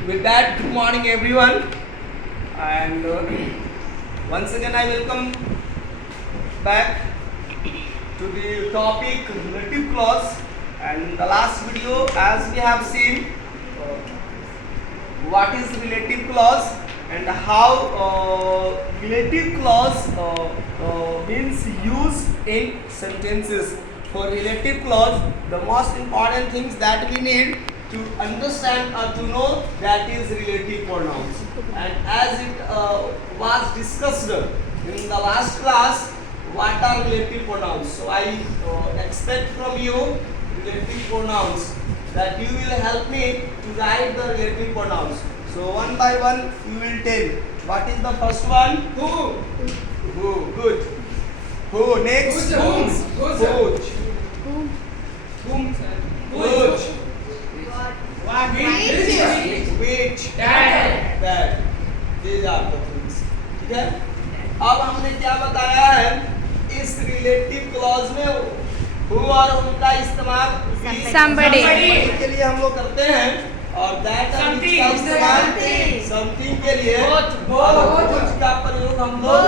With that, good morning everyone, and once again I welcome back to the topic relative clause. And in the last video, as we have seen, what is relative clause and how relative clause means used in sentences. For relative clause, the most important things that we need to understand or to know, that is relative pronouns. And as it was discussed in the last class, what are relative pronouns? So I expect from you relative pronouns, that you will help me to write the relative pronouns. So one by one you will tell. What is the first one? Who? Who. Good. Who. Next. Whose. Whose. Whom. Which. Which. That. These are the things. ठीक है? अब हमने क्या बताया है, इस relative clause में who और उनका इस्तेमाल Somebody के लिए हम लोग करते हैं, और that और which का इस्तेमाल something के लिए, और which का प्रयोग हम लोग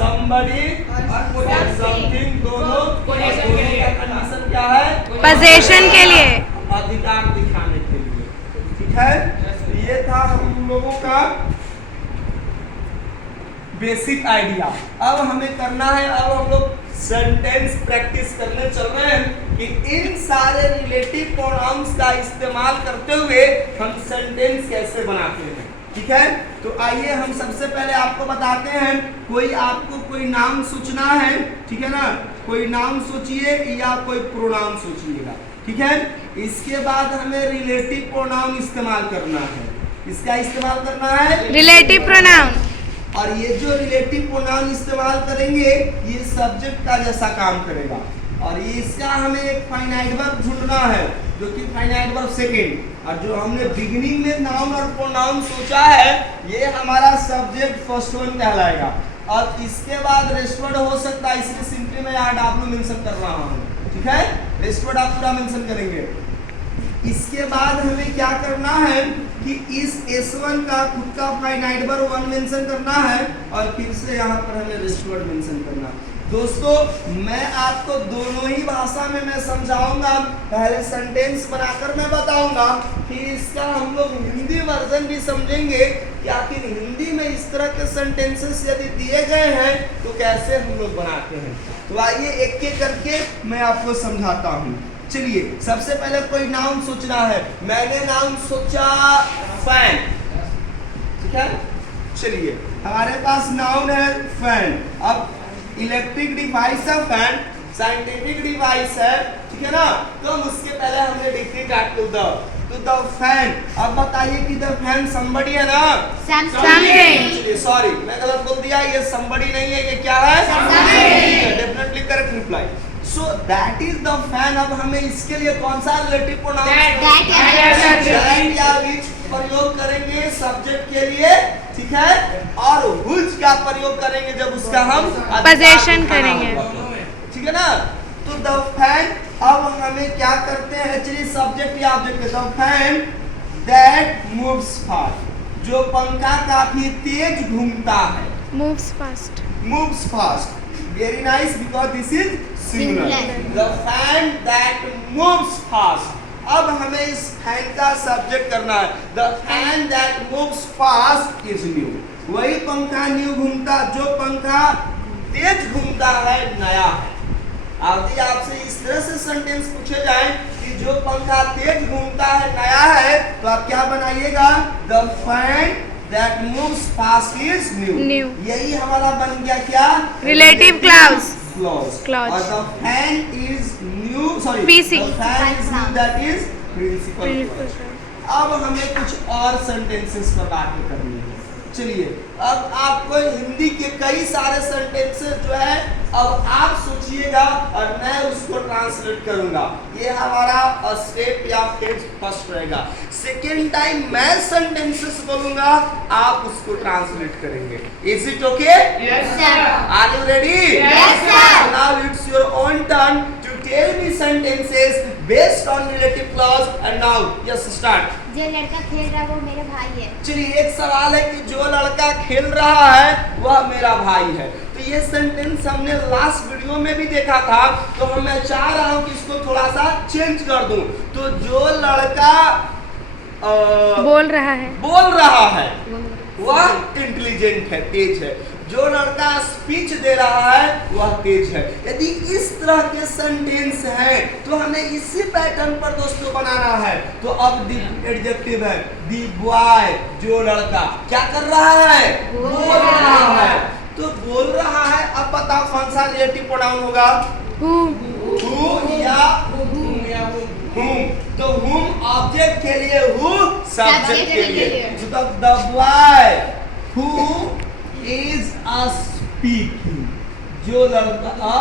somebody और something दोनों का कंडीशन क्या है, possession के लिए, अधिकार दिखाने के लिए. ठीक है, ये था हम लोगों का बेसिक आइडिया. अब हमें करना है, अब हम लोग सेंटेंस प्रैक्टिस करने चल रहे हैं कि इन सारे रिलेटिव प्रोनाउंस का इस्तेमाल करते हुए हम सेंटेंस कैसे बनाते हैं. ठीक है, तो आइए हम सबसे पहले आपको बताते हैं. आपको कोई नाम सोचना है, ठीक है ना, कोई नाम सोचिए या कोई प्रोनाउन सोचिएगा. ठीक है, इसके बाद हमें रिलेटिव प्रोनाउन इस्तेमाल करना है. इसका इस्तेमाल करना है रिलेटिव प्रोनाउन, और ये जो रिलेटिव प्रोनाउन इस्तेमाल करेंगे ये सब्जेक्ट का जैसा काम करेगा, और ये इसका हमें एक फाइनाइट वर्ब ढूंढना है जो कि फाइनाइट वर्ब सेकंड, और जो हमने बिगिनिंग में नाउन और प्रोनाउन सोचा है ये हमारा सब्जेक्ट फर्स्ट वन कहलाएगा. और इसके बाद रेस्ट वर्ड हो सकता है, इसलिए सिंपली मैं यहाँ डब्ल्यू मेंशन कर रहा हूँ. ठीक है, रेस्ट वर्ड आप पूरा मेंशन करेंगे. इसके बाद हमें क्या करना है कि इस S1 का खुद का फाइनाइट वर्ब 1 मेंशन करना है, और फिर से यहाँ पर हमें रेस्ट वर्ड मेंशन करना है. दोस्तों, मैं आपको दोनों ही भाषा में मैं समझाऊंगा. पहले सेंटेंस बनाकर मैं बताऊंगा, फिर इसका हम लोग हिंदी वर्जन भी समझेंगे कि आखिर हिंदी में इस तरह के सेंटेंसेस यदि दिए गए हैं तो कैसे हम लोग बनाते हैं. तो आइए एक एक करके मैं आपको समझाता हूँ. चलिए, सबसे पहले कोई नाउन सोचना है. मैंने नाउन सोचा फैन. ठीक है, चलिए हमारे पास नाउन है फैन. अब इलेक्ट्रिक डिवाइस है फैन, साइंटिफिक डिवाइस है. ठीक है ना, तो उसके पहले हमने डिग्री काट लो तो द फैन. अब बताइए कि द फैन समबडी है ना, समथिंग. सॉरी मैं गलत बोल दिया, ये समबडी नहीं है, ये क्या है, definitely correct reply. So that is the fan. अब हमें इसके लिए कौन सा रिलेटिव प्रोनाउन या विच प्रयोग करेंगे सब्जेक्ट के लिए. ठीक है, और व्हिच का प्रयोग करेंगे जब उसका हम पोजीशन करेंगे. ठीक है ना, तो द फैन. अब हमें क्या करते हैं, चलिए सब्जेक्ट या object. The fan that moves fast, जो पंखा काफी तेज घूमता है. moves fast, moves fast. Very nice, because this is singular. The fan that moves fast. अब हमें इस फैन का सब्जेक्ट करना है. The fan that moves fast is new. वही पंखा न्यू घूमता, जो पंखा तेज घूमता है नया है. यदि आपसे इस तरह से सेंटेंस पूछे जाए कि जो पंखा तेज घूमता है नया है, तो आप क्या बनाइएगा, The fan that moves fast is new. यही हमारा बन गया क्या, relative clause. और the fan is new, sorry, PC. the fan is new, that is principal clause. अब हमें कुछ और सेंटेंसेस पर बात करनी है. चलिए, अब आपको हिंदी के कई सारे सेंटेंसेस जो है अब आप सोचिएगा और मैं उसको ट्रांसलेट करूंगा. ये हमारा स्टेप या फेज फर्स्ट रहेगा. सेकेंड टाइम मैं सेंटेंसेस बोलूंगा, आप उसको ट्रांसलेट करेंगे. Is it okay? Yes sir. Are you ready? Yes sir. Now it's your own turn to tell me sentences based on relative clause. And now yes, start. जो लड़का खेल रहा है वो मेरे भाई है। चलिए एक सवाल है कि जो लड़का खेल रहा है वह मेरा भाई है। तो ये सेंटेंस हमने लास्ट वीडियो में भी देखा था, तो मैं चाह रहा हूँ कि इसको थोड़ा सा चेंज कर दूं। तो जो लड़का बोल रहा है वह इंटेलिजेंट है, तेज है। जो लड़का स्पीच दे रहा है वह तेज है। यदि इस तरह के सेंटेंस हैं तो हमें इसी पैटर्न पर दोस्तों बनाना है। तो अब एडजेक्टिव है दी बॉय, जो लड़का क्या कर रहा है, बोल रहा है। तो बोल रहा है, अब बताओ कौन सा रिलेटिव प्रोनाउन होगा, हु या whom। तो whom ऑब्जेक्ट के लिए, who सब्जेक्ट के लिए। तो the boy who is speaking, जो लड़का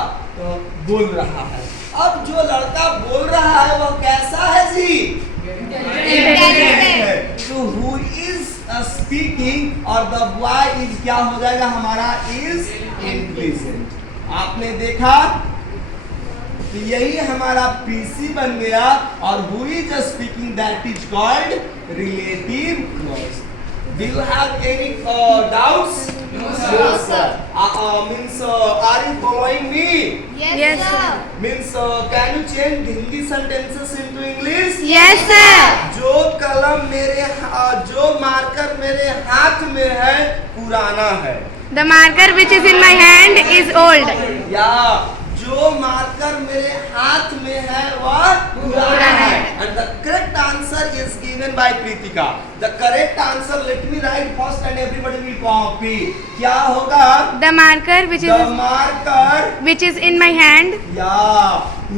बोल रहा है। अब जो लड़का बोल रहा है वह कैसा है जी, इंटेलिजेंट है। तो who is speaking और the boy is क्या हो जाएगा हमारा, is इंटेलिजेंट। आपने देखा, तो यही हमारा पीसी बन गया। और who is speaking, that is called relative clause। Do you have any doubts? No, sir. Means are you following me? Yes, sir. Means can you change Hindi sentences into English? Yes, sir. जो कलम जो marker मेरे हाथ में है पुराना है। The marker which is in my hand is old. या जो मार्कर मेरे हाथ में है वह पुराना है। And the correct answer is given by Pritika. The correct answer, let me write first and everybody will copy. क्या होगा? The marker which is in my hand. Yeah,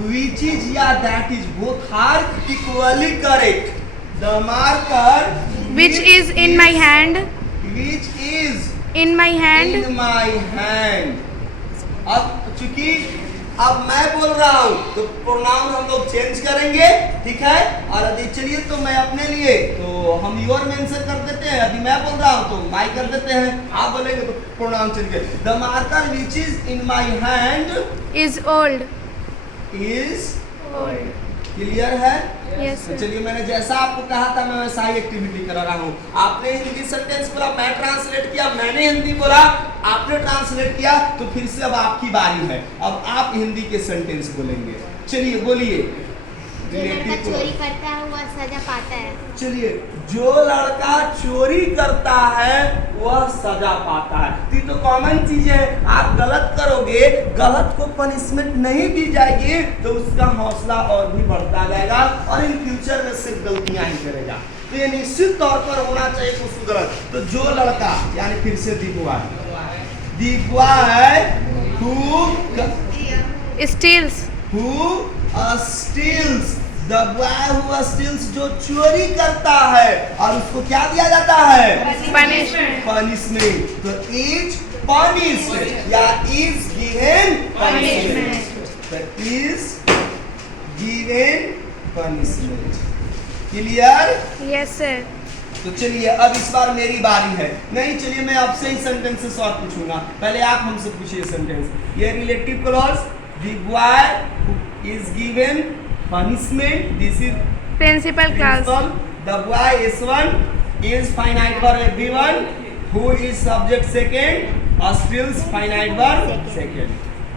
which is that is both are equally correct. The marker Which is in my hand. which is In my hand. in my hand। अब चूंकि अब मैं बोल रहा हूँ तो pronoun हम लोग चेंज करेंगे, ठीक है। और यदि चलिए तो मैं अपने लिए तो हम योर मेंशन कर देते हैं। यदि मैं बोल रहा हूँ तो माई कर देते हैं, आप बोलेंगे तो प्रोनाउन चेंज करेंगे। The marker which is in my hand Is old. Is Old. Clear है। Yes, तो sir. चलिए मैंने जैसा आपको कहा था मैं वैसा ही एक्टिविटी करा रहा हूँ। आपने हिंदी सेंटेंस बोला, मैं ट्रांसलेट किया, मैंने हिंदी बोला, आपने ट्रांसलेट किया। तो फिर से अब आपकी बारी है, अब आप हिंदी के सेंटेंस बोलेंगे। चलिए बोलिए। जो लड़का चोरी करता है वह सजा पाता है। चलिए, जो लड़का चोरी करता है वह सजा पाता है। तो कॉमन चीज है, आप गलत करोगे, गलत को पनिशमेंट नहीं दी जाएगी तो उसका हौसला और भी बढ़ता जाएगा और इन फ्यूचर में सिर्फ गलतियां ही करेगा। तो ये निश्चित तौर पर होना चाहिए कुछ गलत। तो जो लड़का, यानी फिर से steals, the boy who steals, जो चोरी करता है और उसको क्या दिया जाता है, punishment। तो is punished या is given punishment, is given punishment। Clear? Yes, sir. तो चलिए अब इस बार मेरी बारी है। नहीं, चलिए मैं आपसे ही सेंटेंसेस और पूछूंगा, पहले आप हमसे पूछिए सेंटेंस। ये relative clause, the boy who is given punishment, this is Principal clause. the boy S1 is finite verb everyone, who is subject second, steals finite verb second।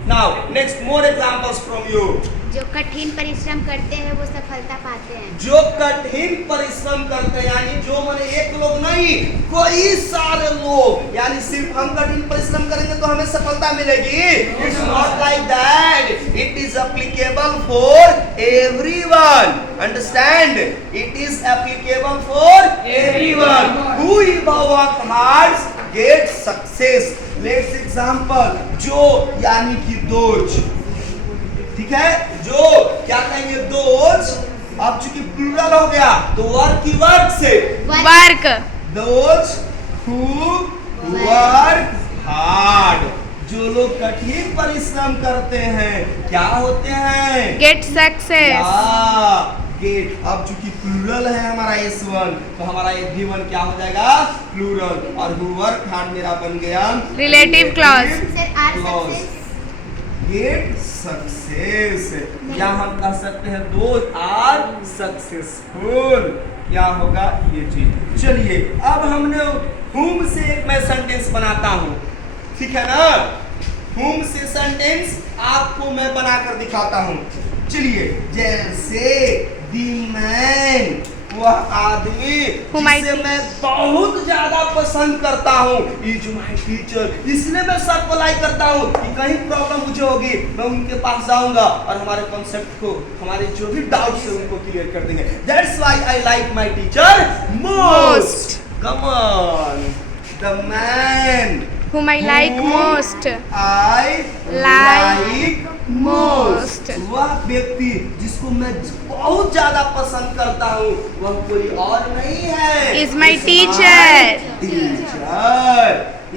Now next more examples from you। जो कठिन परिश्रम करते हैं वो सफलता पाते हैं। जो कठिन परिश्रम करते हैं, यानी जो मैंने एक लोग नहीं, कई सारे लोग, यानी सिर्फ हम कठिन परिश्रम करेंगे तो हमें सफलता मिलेगी। It's not like that, it is applicable for everyone. Understand, it is applicable for everyone. Who work hard get success. Let's example, जो यानी कि दोज, ठीक है, जो क्या कहेंगे, दोज। अब चूंकि प्लूरल हो गया तो वर्क की वर्क से Work. Those who work hard, जो लोग कठिन परिश्रम करते हैं क्या होते हैं, Get success. गेट। अब चूंकि प्लूरल है हमारा S1 तो हमारा everyone क्या हो जाएगा, प्लूरल। और हु वर्क हार्ड मेरा बन गया Relative clause. Sir are success. Get success, या हम कह सकते हैं दोज आर सक्सेसफुल। क्या होगा ये चीज। चलिए अब हमने whom से एक मैं सेंटेंस बनाता हूँ, ठीक है ना। whom से सेंटेंस आपको मैं बनाकर दिखाता हूँ। चलिए जैसे दी मैन, वह आदमी जिसे मैं बहुत ज्यादा पसंद करता हूँ, इज माई टीचर, इसलिए मैं सबको लाइक करता हूँ कि कहीं प्रॉब्लम मुझे होगी मैं उनके पास जाऊंगा और हमारे कॉन्सेप्ट को, हमारे जो भी डाउट्स है उनको क्लियर कर देंगे। That's why I like my teacher most. Come on, the man whom I like most. I Like most. वह व्यक्ति जिसको मैं बहुत ज्यादा पसंद करता हूँ वह कोई और नहीं है, Is my teacher.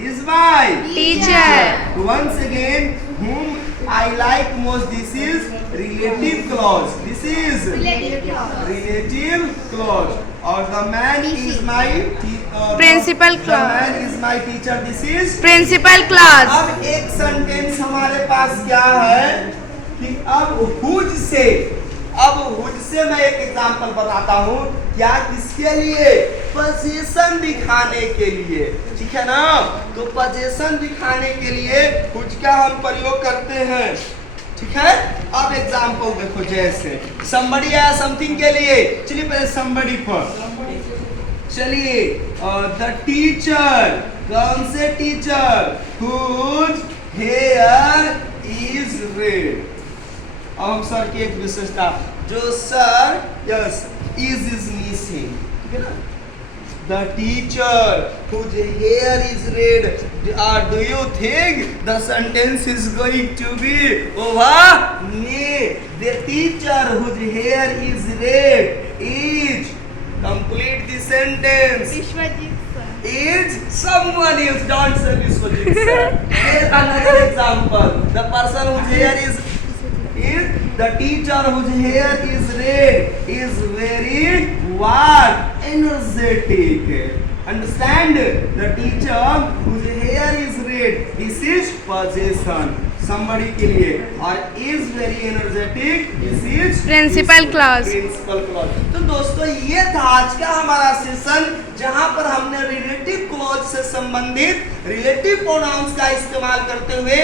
Is my Teacher. Once again, whom I like most. This is relative clause. This is relative clause. Or the man is my Principal The clause. man is my teacher. This is Principal clause. अब एक sentence हमारे पास क्या है कि अब whose से मैं एक एग्जांपल बताता हूँ, क्या किसके लिए, पोजीशन दिखाने के लिए, ठीक है ना। तो पोजीशन दिखाने के लिए हुज का हम प्रयोग करते हैं, ठीक है। अब एग्जांपल देखो, जैसे somebody या समथिंग के लिए, चलिए पहले somebody पर, चलिए द टीचर, कौन से teacher, whose hair is red। अब हम सर की एक विशेषता, जो सर यस इज मिसिंग, ठीक है ना। The teacher whose hair is red, do you think the sentence is going to be over me? The teacher whose hair is red is, complete the sentence, is someone else. Don't say Vishwajit sir. Here's another example. The person whose hair is the teacher whose hair is red is very what? Energetic. Understand? The teacher whose hair is red, this is possession, somebody के लिए, और is very energetic, this is Principal clause. Principal clause. तो दोस्तों ये था आज का हमारा सेशन, जहां पर हमने रिलेटिव क्लॉज से संबंधित रिलेटिव प्रोनाउंस का इस्तेमाल करते हुए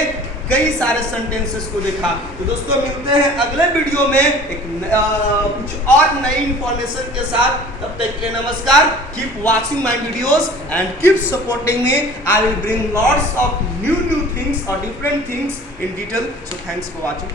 कई सारे सेंटेंसेस को देखा। तो दोस्तों मिलते हैं अगले वीडियो में एक कुछ और नई इंफॉर्मेशन के साथ। तब तक के लिए नमस्कार। Keep watching my videos and keep supporting me. I will bring lots of new things और different things in detail. So thanks for watching.